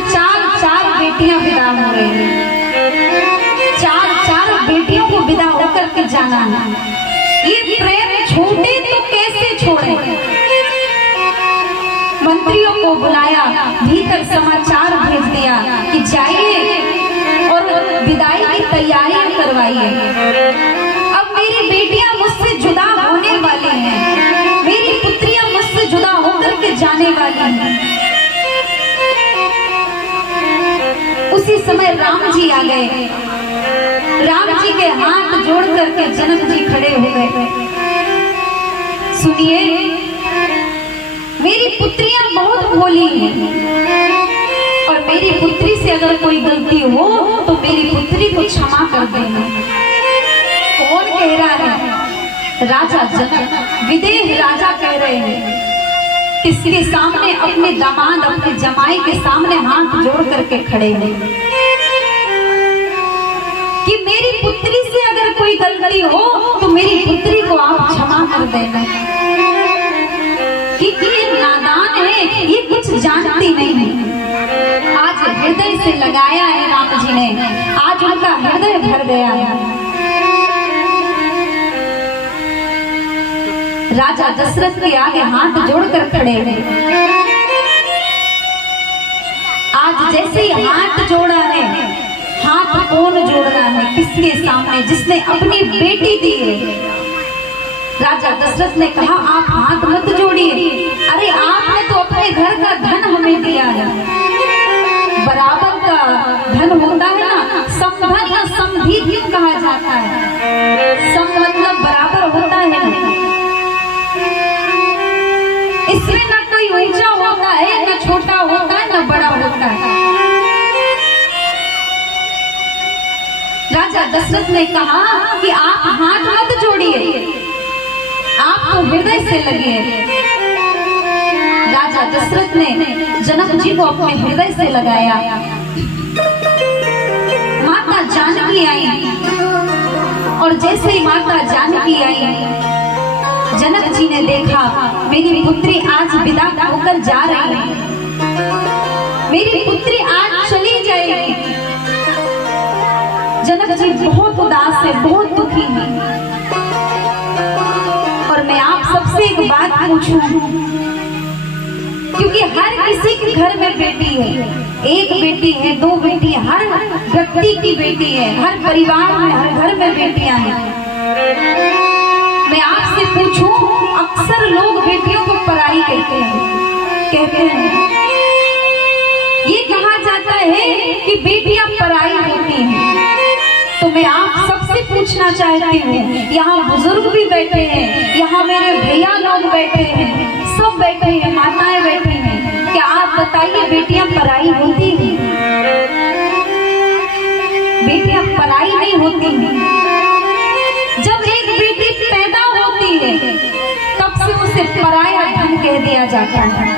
से चार बेटियां विदा हो रही हैं। चार बेटियों को विदा होकर के जाना है। ये प्रेम छोटे तो कैसे छोड़े। मंत्रियों को बुलाया, भीतर समाचार भेज दिया कि जाइए और विदाई की तैयारियां करवाइए। अब मेरी बेटियां मुझसे जुदा होने वाली हैं, मेरी पुत्रियां मुझसे जुदा होकर के जाने वाली हैं। उसी समय राम जी आ गए। राम जी के हाथ जोड़ करके जनक जी खड़े हो गए। सुनिए, मेरी पुत्रियां बहुत भोली हैं और मेरी पुत्री से अगर कोई गलती हो तो मेरी पुत्री को क्षमा कर देना। कौन कह रहा है? राजा जनक, विदेह राजा कह रहे हैं। किसके सामने? अपने दामाद, अपने जमाई के सामने हाथ जोड़ करके खड़े हैं कि मेरी पुत्री से अगर कोई गलती हो तो मेरी पुत्री को आप क्षमा कर देना। कि ये नादान है, ये कुछ जानती नहीं है। आज हृदय से लगाया है राम जी ने, आज उनका हृदय भर गया है। राजा दशरथ के आगे हाथ जोड़कर खड़े हैं। आज जैसे ही हाथ जोड़ा है, हाथ कौन जोड़ रहा है? किसके सामने? जिसने अपनी बेटी दी है। राजा दशरथ ने कहा आप हाथ मत जोड़िए। अरे आपने तो अपने घर का धन हमें दिया है। बराबर का धन होता है ना, समधन या समधी क्यों कहा जाता है? सम मतलब बराबर होता है। इसमें ना कोई ऊंचा होता है, ना छोटा होता है, ना बड़ा होता है। राजा दशरथ ने कहा कि आप हाथ मत जोड़िए, आप तो हृदय से लगिए। राजा दशरथ ने जनक जी को अपने हृदय से लगाया। माता जानकी आई और जैसे ही माता जानकी आई, जनक जी ने देखा मेरी पुत्री आज विदा होकर जा रही है, मेरी पुत्री आज चली जाएगी। जनक जी बहुत उदास है, बहुत दुखी है। और मैं आप सबसे एक बात पूछूं, क्योंकि हर किसी के घर में बेटी है, एक बेटी है, दो बेटी है, हर व्यक्ति की बेटी है, हर परिवार में, हर घर में बेटियां हैं। मैं आपसे पूछूं, अक्सर लोग बेटियों को पराई कहते हैं। ये कहा जाता है कि बेटियां पराई होती हैं। तो मैं आप सबसे पूछना चाहती हूँ, यहाँ बुजुर्ग भी बैठे हैं, यहाँ मेरे भैया लोग बैठे हैं, सब बैठे हैं, माताएं बैठी हैं, क्या आप बताइए बेटियां पराई होती हैं? बेटियां पराई नहीं होती हैं। जब एक बेटी पैदा होती है तब से उसे पराया धन कह दिया जाता है,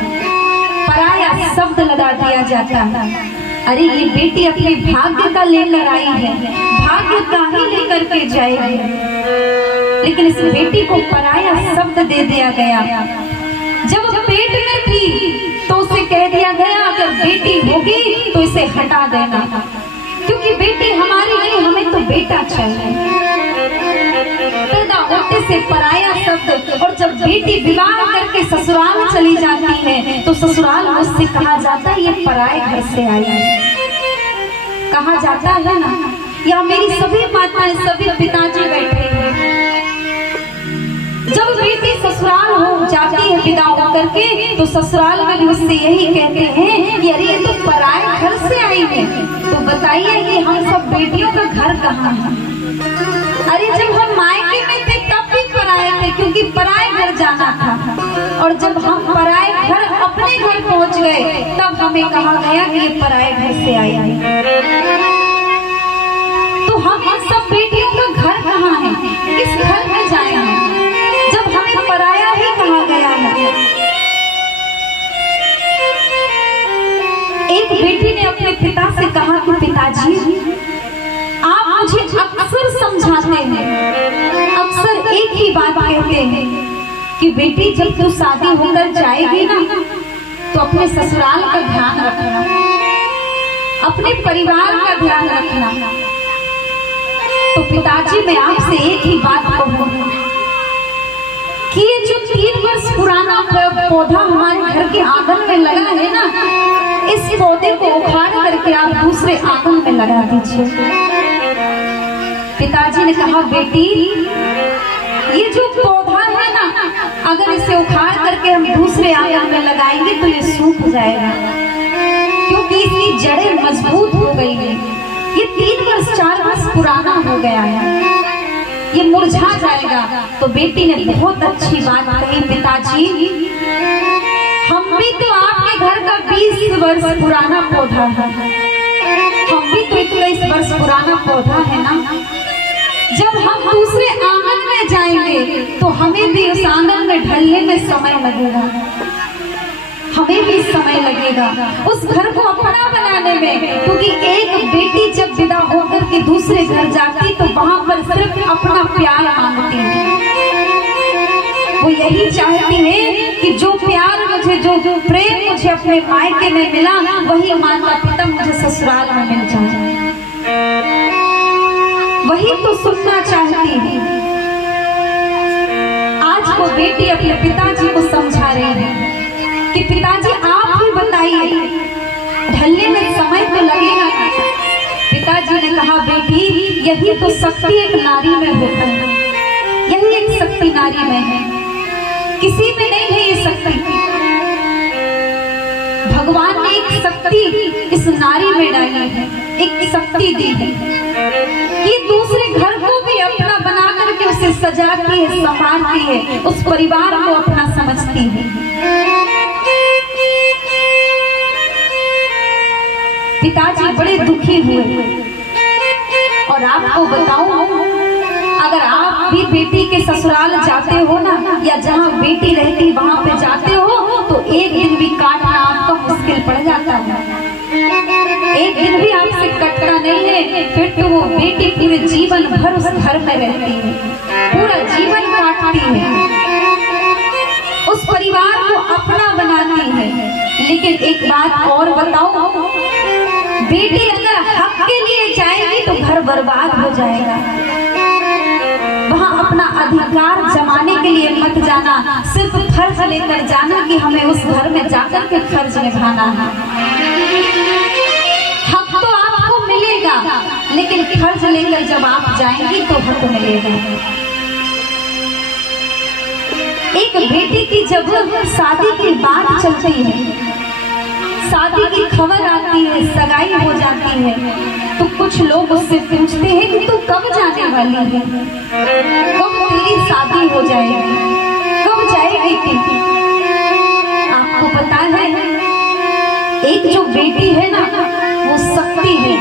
पराया शब्द लगा दिया जाता है। अरे ये बेटी अपने भाग्य का लेकर आई है, भाग्य का ही लेकर के जाएगी, लेकिन इस बेटी को पराया शब्द दे दिया गया। जब पेट में थी तो उसे कह दिया गया अगर बेटी होगी तो इसे हटा देना, क्योंकि बेटी हमारी नहीं, हमें तो बेटा चाहिए। पैदा होते से पराया शब्द। और जब बेटी विवाह करके ससुराल चली जाती है तो ससुराल उससे कहा जाता है ये पराए घर से आई है, कहा जाता है ना। यहाँ मेरी सभी माताएं, सभी पिताजी बैठे हैं। जब बेटी ससुराल हो जाती है विदा होकर के तो ससुराल में भी उससे यही कहते हैं कि अरे ये तो पराए घर से आई है। तो बताइए कि हम सब बेटियों का घर कहाँ है? अरे जब हम मायके में थे तब भी पराए थे, क्योंकि पराए घर जाना था। और जब हम पराए घर अपने घर पहुंच गए तब हमें कहा गया कि ये पराए घर से आई है। तो हम सब बेटियों का घर कहाँ है? किस घर में जाए हम जब हमें पराया ही कहा गया है? एक बेटी ने अपने पिता से कहा कि पिताजी आप मुझे अक्सर समझाते हैं, अक्सर एक ही बात कहते हैं कि बेटी जब तू शादी होकर जाएगी ना तो अपने ससुराल का ध्यान रखना। अपने परिवार का ध्यान रखना। तो पिताजी मैं आपसे एक ही बात कहूँ कि ये जो 3 वर्ष पुराना पौधा हमारे घर के आंगन में लगा है ना, इस पौधे को उखाड़ करके आप दूसरे आंगन में लगा दीजिए। पिताजी ने कहा बेटी ये जो पौधा है ना, अगर इसे उखाड़ करके हम दूसरे आंगन में लगाएंगे तो ये सूख जाएगा, क्योंकि इसकी जड़ें मजबूत हो गई है। ये 3 वर्ष 4 वर्ष पुराना हो गया है, ये मुरझा जाएगा। तो बेटी ने बहुत अच्छी बात कही, पिताजी हम भी तो आपके घर का 20 वर्ष पुराना पौधा है, हम भी तो 21 वर्ष पुराना पौधा है ना। जब हम दूसरे आंगन में जाएंगे तो हमें भी उस आंगन में ढलने में समय लगेगा, हमें भी समय लगेगा उस घर को अपना बनाने में। क्योंकि एक बेटी जब विदा होकर के दूसरे घर जाती तो वहां पर सिर्फ अपना प्यार मांगती है। वो यही चाहती है कि जो प्यार मुझे, जो प्रेम मुझे अपने मायके में मिला, वही माता पिता मुझे ससुराल में मिल जाए, वही तो सुनना चाहती है। आज वो बेटी अपने पिताजी को समझा रही है कि पिताजी आप ही बताइए, ढलने में समय तो लगेगा ना। पिताजी ने कहा बेटी यही तो शक्ति एक नारी में होता है, यही एक शक्ति नारी में है, किसी में नहीं है ये शक्ति। भगवान ने एक शक्ति इस नारी में डाली है, एक शक्ति दी है कि दूसरे घर को भी अपना बना करके उसे सजाती है, संभालती है, उस परिवार को अपना समझती है। पिताजी बड़े दुखी हुए। और आपको बताऊं, अगर आप भी बेटी के ससुराल जाते हो ना, या जहां बेटी रहती वहां पे जाते हो, तो एक दिन भी काटना आपको मुश्किल पड़ जाता है। एक दिन भी आपसे कटना नहीं है, फिर तो वो बेटी पूरे जीवन भर उस घर में रहती है, पूरा जीवन काटती है, उस परिवार को अपना बनाती है। लेकिन एक बात और बताओ, बेटी अगर हक के लिए जाएगी तो घर बर्बाद हो जाएगा। वहां अपना अधिकार जमाने के लिए मत जाना, सिर्फ फर्ज लेकर जाना कि हमें उस घर में जाकर के फर्ज निभाना है। हक तो आपको मिलेगा, लेकिन फर्ज लेकर जब आप जाएंगी तो हक मिलेगा। एक बेटी की जब शादी की बात चलती है, शादी की खबर आती है, सगाई हो जाती है, तो कुछ लोग उससे पूछते हैं कि तू कब जाने वाली है, कब तेरी शादी हो जाएगी, कब जाएगी तू। आपको पता है एक जो बेटी है ना, वो शक्ति है,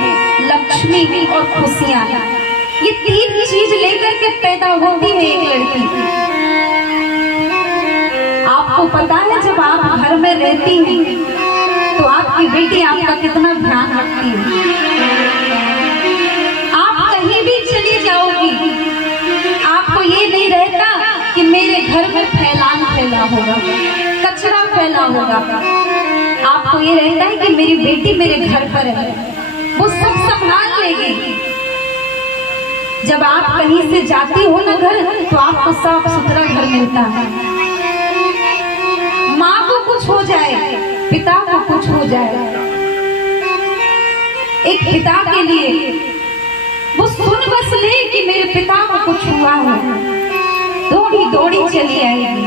लक्ष्मी है और खुशियां, ये 3 चीज लेकर के पैदा होती है एक लड़की। आपको पता है जब आप घर में रहती हैं तो आपकी बेटी आपका कितना ध्यान रखती है। आप कहीं भी चली जाओगी, आपको ये नहीं रहता कि मेरे घर में फैलान फैला होगा, कचरा फैला होगा। आपको ये रहता है कि मेरी बेटी मेरे घर पर है, वो सब संभाल लेगी। जब आप कहीं से जाती हो ना घर, तो आपको साफ सुथरा घर मिलता है। माँ को कुछ हो जाए, पिता को कुछ हो जाए, एक पिता के लिए वो सुन बस ले कि मेरे पिता को कुछ हुआ है, दौड़ी दौड़ी चली आएगी।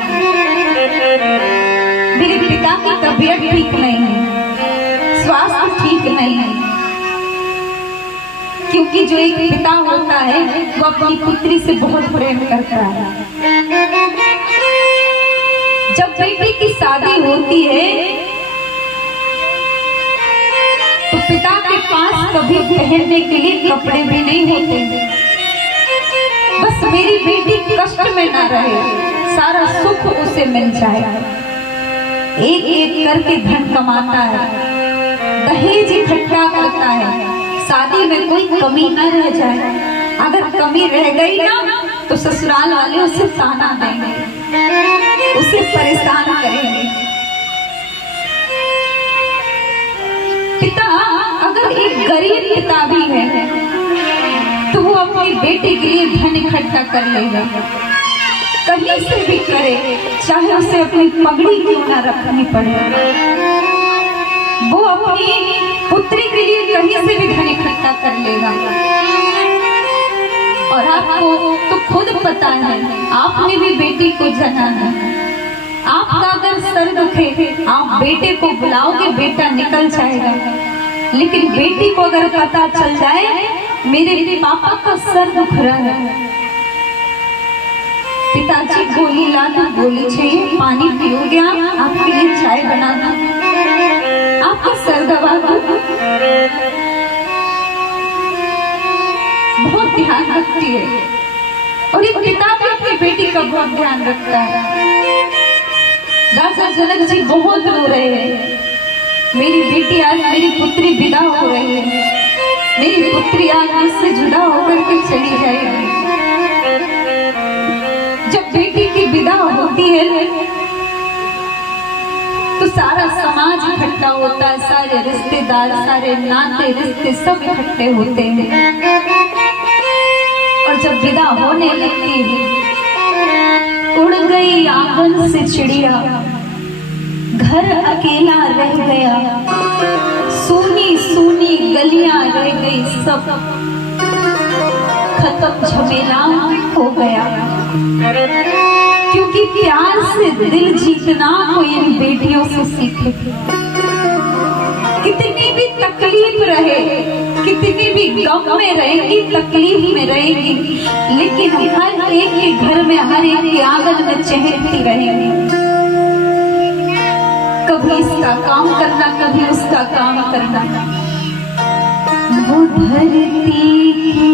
मेरे पिता की तबीयत ठीक नहीं है, स्वास्थ्य ठीक नहीं है। क्योंकि जो एक पिता होता है वो अपनी पुत्री से बहुत प्रेम करता है। जब बेटी की शादी होती है तो पिता के पास कभी पहनने के लिए कपड़े भी नहीं होते। बस मेरी बेटी कष्ट में ना रहे, सारा सुख उसे मिल जाए। एक एक करके धन कमाता है, दहेज इकट्ठा करता है, शादी में कोई कमी न रह जाए। अगर कमी रह गई ना तो ससुराल वाले उसे ताना देंगे, उसे परेशान करेंगे। पिता अगर अगर एक गरीब पिता भी है तो वो अपनी बेटी के लिए धन इकट्ठा कर लेगा, कहीं से भी करे, चाहे उसे अपनी पगड़ी क्यों ना रखनी पड़े, वो अपनी पुत्री के लिए कहीं से भी धन इकट्ठा कर लेगा। और आपको तो खुद पता है, आपने भी बेटी को जना है। आपका अगर सर दुखे, आप बेटे को बुलाओगे, बेटा निकल जाएगा। लेकिन बेटी को अगर पता चल जाए मेरे पापा का सर दुख रहा है, पिताजी गोली ला दो, गोली चाहिए, पानी पियोगे आप, आपके लिए चाय बना दो, आपका सर दबा दो, बहुत ध्यान रखती है। और एक पिता भी अपनी बेटी का बहुत ध्यान रखता है। राजा जनक जी बहुत रो रहे हैं, मेरी बेटी आज, मेरी पुत्री विदा हो रही है, मेरी पुत्री आज मुझसे जुदा होकर के चली जाएगी। जब बेटी की विदा होती है तो सारा समाज इकट्ठा होता है, सारे रिश्तेदार, सारे नाते रिश्ते सब इकट्ठे होते हैं। और जब विदा होने लगती है, उड़ गई आंगन से चिड़िया, घर अकेला रह गया, सूनी सूनी गलियां रह गई, सब खत्म झमेला हो गया। क्योंकि प्यार से दिल जीतना कोई इन बेटियों से सीखे। कितनी भी तकलीफ रहे, कितनी भी गम में रहेगी, तकलीफ में रहेगी, लेकिन हर एक के घर में, हर एक के आंगन में चहकती रहेगी। कभी इसका काम करना, कभी उसका काम करना। वो धरती की